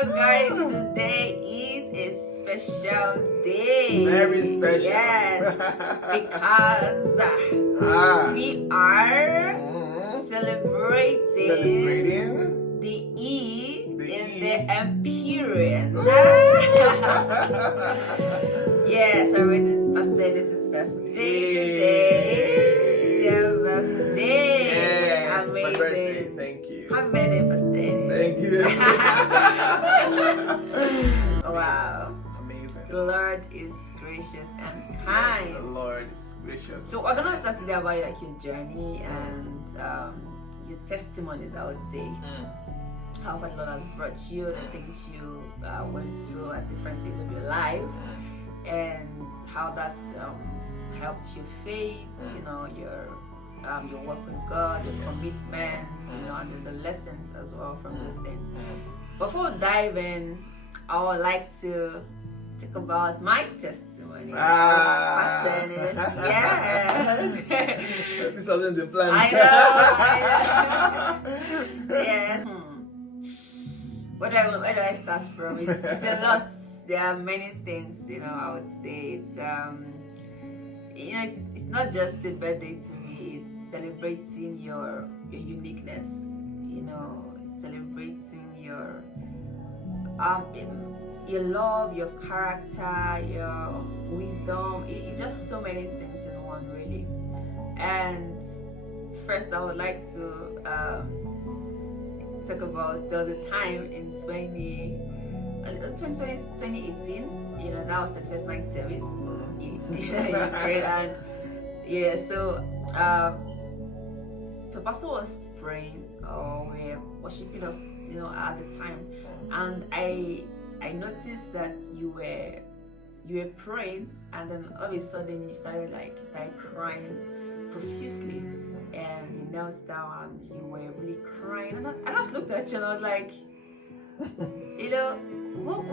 So guys, today is a special day. Very special. Yes, because we are celebrating the E in the EMpyrean. Yes, already Pastor Dennis's birthday today. It's your birthday. Yes, amazing. my birthday. Thank you. Happy birthday, Pastor Dennis. Thank you. Wow. Amazing. The Lord is gracious and Yes, kind. the Lord is gracious. So we're gonna talk today about like your journey and your testimonies, I would say. How far the Lord has brought you, the things you went through at different stages of your life, and how that's helped your faith, you know, your work with God, your commitment, you know, and the lessons as well from those things. Before we dive in, I would like to talk about my testimony. Pastor Dennis. Yes. This wasn't the plan. I know. Yes. Where do I start from? It's a lot. There are many things, you know, I would say. It's you know, it's not just the birthday to me, it's celebrating your uniqueness, you know, celebrating your love, your character, your wisdom. It's just so many things in one, really. And first I would like to talk about, there was a time in 2018, you know, that was the first night service. And yeah, so the pastor was praying, or we were worshiping us, you know, at the time, and I noticed that you were praying, and then all of a sudden you started crying profusely, and you knelt down and you were really crying, and I just looked at you and I was like, you know, what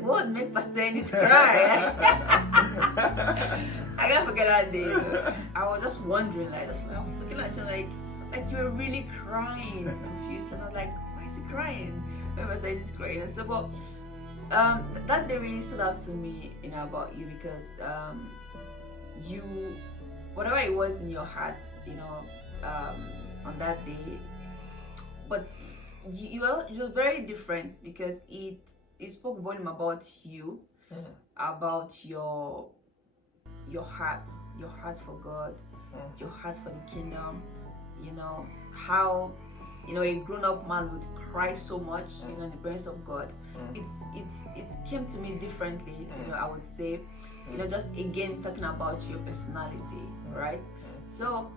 would make Pastor Dennis cry? I can't forget that day. I was just wondering, I was looking at you like you were really crying profusely, and I was like, why is he crying? When Pastor Dennis is crying? And so, but that day really stood out to me, you know, about you, because you, whatever it was in your heart, you know, on that day, but you were very different, because it spoke volume about you, about your heart for God, your heart for the kingdom. You know how, you know, a grown-up man would cry so much, you know, in the presence of God. It came to me differently, you know, I would say, you know, just again talking about your personality, right? So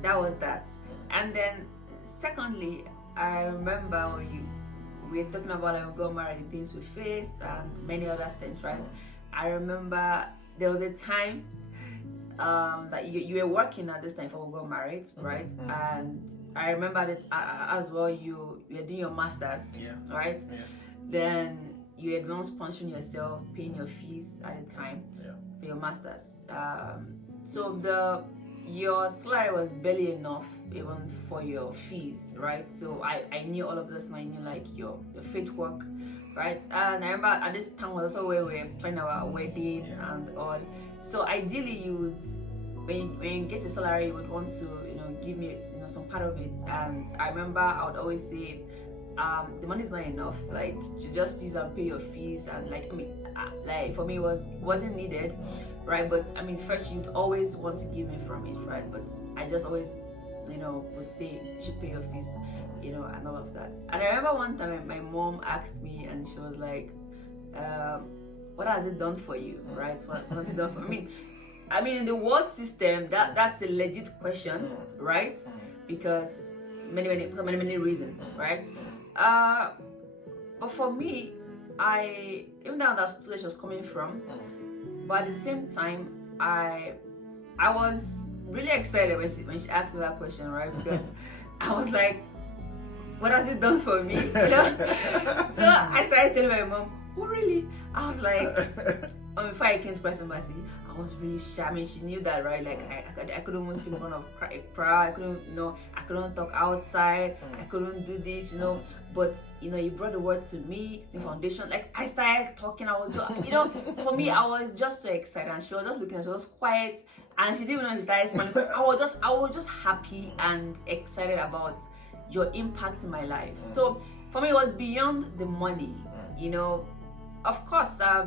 that was that. And then secondly, I remember when we were talking about when we got married, the things we faced and many other things, right? I remember there was a time that you were working at this time before we got married, right? And I remember that as well, you were doing your masters, right? Then you had been sponsoring yourself, paying your fees at the time for your masters. So your salary was barely enough even for your fees, right? So I knew all of this, and I knew like your faith work, right? And I remember at this time was also where we were planning our wedding and all. So ideally, you would, when you get your salary, you would want to, you know, give me, you know, some part of it. And I remember I would always say, the money is not enough. Like, you just use and pay your fees, and like, I mean, like for me, it wasn't needed, right? But I mean, first you'd always want to give me from it, right? But I just always, you know, would say you should pay your fees, you know, and all of that. And I remember one time my mom asked me, and she was like, what has it done for you, right? What has it done for me? I mean, in the world system, that's a legit question, right? Because many reasons, right? But for me, even though I understood where she was coming from, but at the same time, I was really excited when she asked me that question, right? Because I was like, what has it done for me? You know? So I started telling my mom, oh really? I was like, before I came to Christ Embassy, I was really shy. I mean, she knew that, right? Like I couldn't even speak in front of a crowd. I couldn't, you know, I couldn't talk outside. I couldn't do this, you know. but you brought the word to me, the foundation. Like I started talking, I was just, for me, I was just so excited, and she was just looking at, she was quiet, and she didn't even know she started smiling because I was just happy and excited about your impact in my life. So for me, it was beyond the money. Of course, I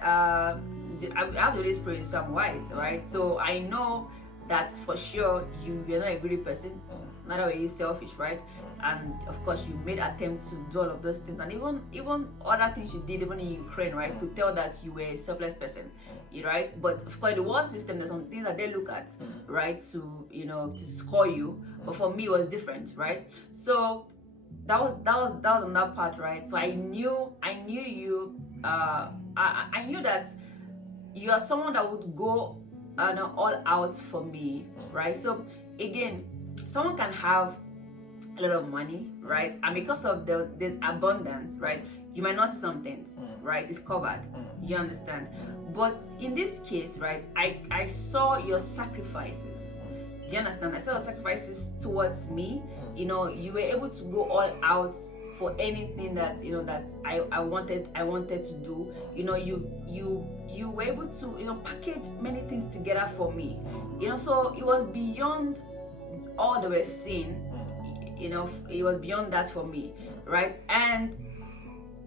have the Holy Spirit, so I'm wise, right? So I know that for sure you're not a greedy person, neither were you selfish, right? And of course you made attempts to do all of those things, and even other things you did, even in Ukraine, right, could tell that you were a selfless person, right? But of course the world system, there's some things that they look at, right, to to score you. But for me it was different, right? So that was another part, right? So I knew you. I knew that you are someone that would go all out for me, right? So again, someone can have a lot of money, right? And because of this abundance, right, you might not see some things, right? It's covered. You understand? But in this case, right, I saw your sacrifices. Do you understand? I saw your sacrifices towards me. You were able to go all out for anything that that I wanted to do. You were able to package many things together for me. So it was beyond all they were seeing. It was beyond that for me, right? And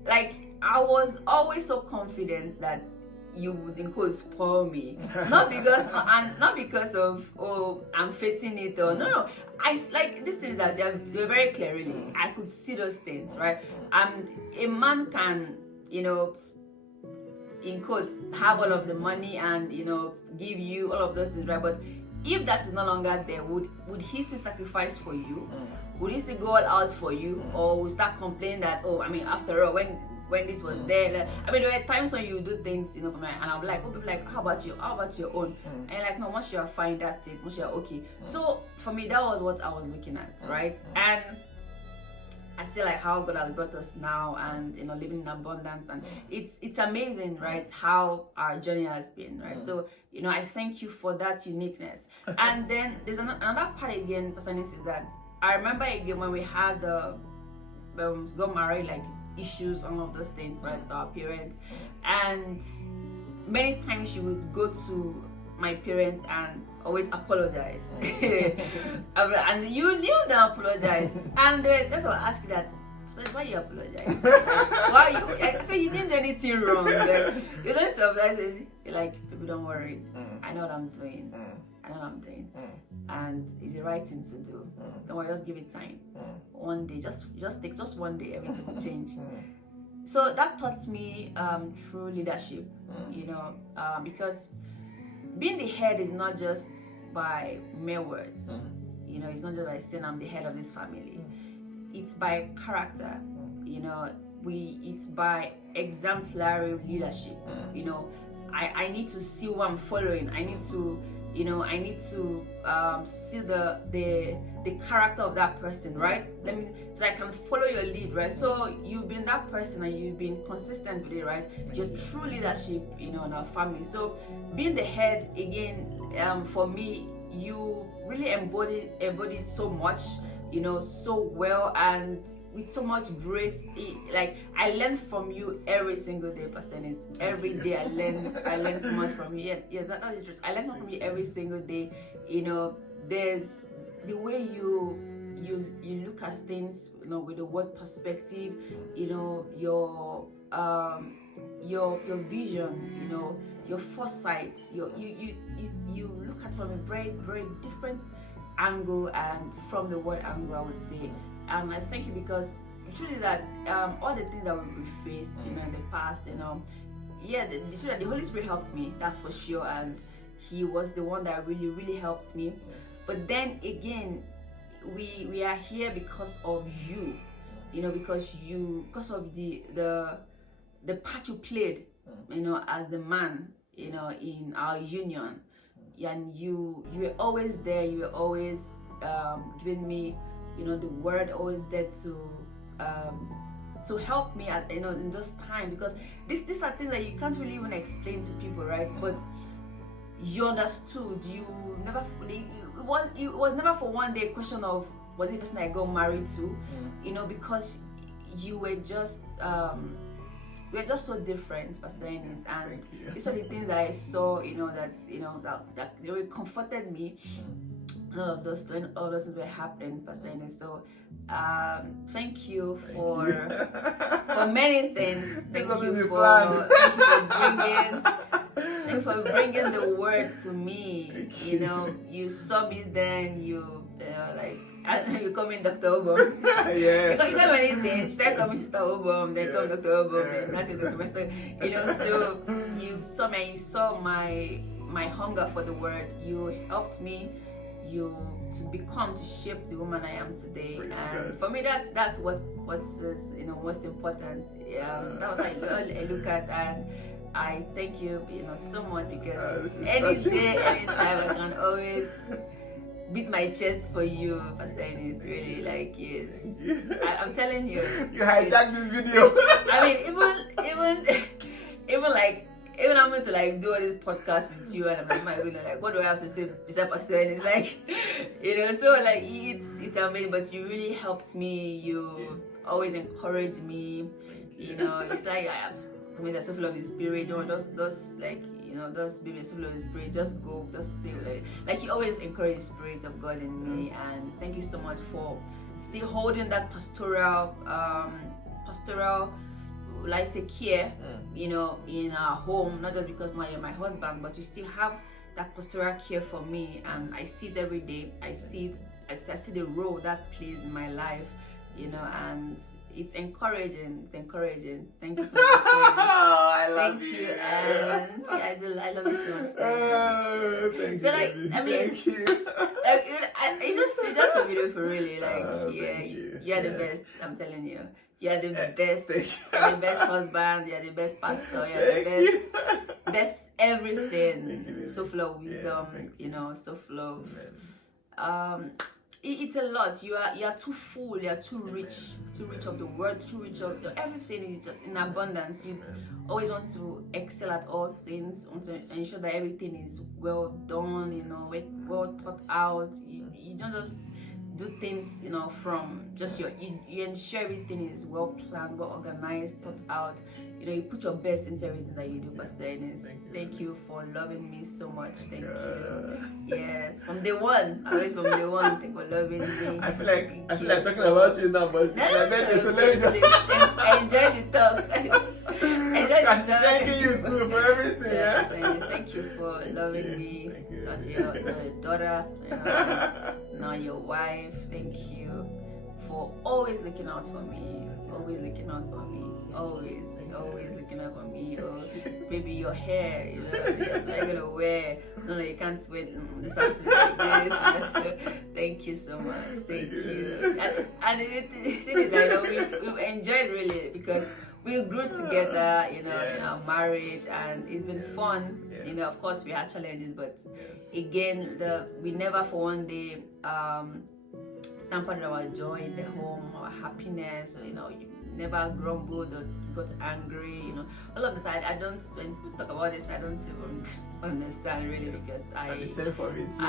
like I was always so confident that you would spoil me, not because of I'm fitting it or no. I like these things that they're very clearly. I could see those things, right? And a man can in quotes have all of the money and give you all of those things, right? But if that is no longer there, would he still sacrifice for you? Would he still go all out for you, or would start complaining that after all, when this was there, there were times when you do things for me, and I'm like, people like, how about your own? And you're like, no, once you're fine, that's it, once you're okay. So for me, that was what I was looking at, right? And I see like how God has brought us now, and living in abundance, and it's amazing, right, how our journey has been, right? So I thank you for that uniqueness. And then there's another part again, Pastor Nis, is that I remember again when we had got married, like issues, all of those things, right, to our parents, and many times you would go to my parents and always apologize. And you knew they apologize, and that's why I asked you that. So why you apologize? Why you? I said you didn't do anything wrong. Like, you don't to apologize. You're like, people, don't worry. I know what I'm doing. I know what I'm doing. And it's the right thing to do. Don't worry, just give it time. One day, just take just one day, everything will change. So that taught me true leadership. Because being the head is not just by mere words. It's not just by saying I'm the head of this family. It's by character. It's by exemplary leadership. I need to see who I'm following. I need to see the character of that person, right? So I can follow your lead, right? So you've been that person and you've been consistent with it, right? Your true leadership, in our family. So being the head again, for me, you really embody so much, so well, and with so much grace. Like I learn from you every single day, Pastor. Every day I learn so much from you. Yes, that's the truth. I learn from you every single day. There's the way you look at things, with the word perspective. Your vision. Your foresight. You look at it from a very, very different angle, and from the word angle, I would say. And I thank you because truly that all the things that we faced, in the past, the truth that the Holy Spirit helped me, that's for sure, and He was the one that really, really helped me. But then again, we are here because of you, because of the part you played, as the man, in our union, and you were always there. You were always giving me, the word, always there to help me at in this time, because these are things that you can't really even explain to people, right? But you understood. You never. It was never for one day a question of was it the person I got married to, because you were just we're just so different, Pastor Ennis, and these are the things that I saw, that they really comforted me. All of those things were happening, Pastor Ennis. So, thank you for many things. Thank you for bringing the word to me. You saw me then. You becoming Dr. Obom. Yeah. You got many things. Start coming Sister Obom, then come Dr. Obom, then that's it, Dr. Master. So you saw me and you saw my hunger for the word. You helped me to shape the woman I am today. Praise and God. For me that's what's most important. That's what I look at, and I thank you, so much, because any day, anytime I can always beat my chest for you, Pastor Ennis. Really, yes. I'm telling you. You hijacked this video. I mean, even I'm going to do all this podcast with you, and I'm like, my goodness, what do I have to say beside Pastor Ennis? So it's amazing. But you really helped me. You always encourage me. It's I mean, they're so full of the Spirit. Just baby, so full of the Spirit. Just go, just say you always encourage the Spirit of God in me. And thank you so much for still holding that pastoral, care, in our home. Not just because now you're my husband, but you still have that pastoral care for me, and I see it every day. I see the role that plays in my life, and it's encouraging. Thank you so much. I love you. And I love you so much. Thank you. So Baby. thank you. It's just a video for really. You're the best. I'm telling you. You're the best. You're the best husband. You're the best pastor. You're the best everything. So full of wisdom. So full of. It's a lot. You are too full. You are too rich of the word, too rich of everything is just in abundance. You always want to excel at all things. Want to ensure that everything is well done. Well thought out. You don't just do things, from just you ensure everything is well planned, well organized, thought out. You put your best into everything that you do, Pastor Ennis. Thank you for loving me so much. Thank you. Yes, from day one. Always from day one. Thank you for loving me. I feel like talking about you now, but it's my birthday, so let me just enjoy the talk. Thank you too for everything. Yeah. So thank you for loving me. Not your daughter, now your wife. Thank you for always looking out for me. Always looking out for me. Always looking out for me. Oh, baby, your hair, you're gonna wear. No, you can't wear. This has to be like this. Thank you so much. Thank you. And the thing is, we've enjoyed really, because we grew together, in our marriage, and it's been fun. Of course, we had challenges, but again, we never for one day tampered our joy in the home, our happiness. You never grumbled or got angry. All of this. I don't. When people talk about this, I don't even understand really, because the same for me too.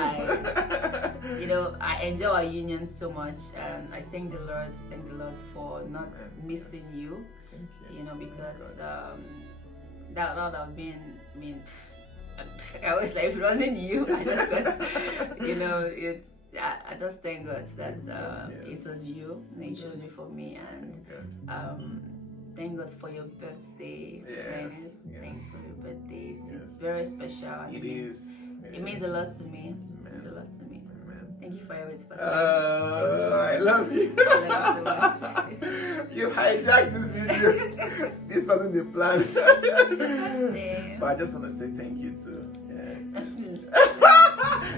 I enjoy our union so much, and I thank the Lord for not missing you. Because that would have been, I was like, if it wasn't you, I just got, I just thank God that it was you, and He chose you for me, and thank God for your birthday. Thank you for your birthday. It's very special. It means a lot to me. It means a lot to me. Thank you for everything, Pastor. I love you. I love you so much. You hijacked this video. This wasn't the plan. But I just want to say thank you too.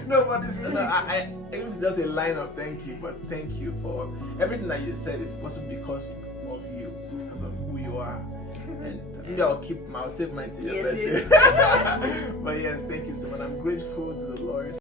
No, but it's it's just a line of thank you, but thank you for everything that you said is possible because of you, because of who you are. And maybe I'll save mine to your birthday. But yes, thank you so much. I'm grateful to the Lord.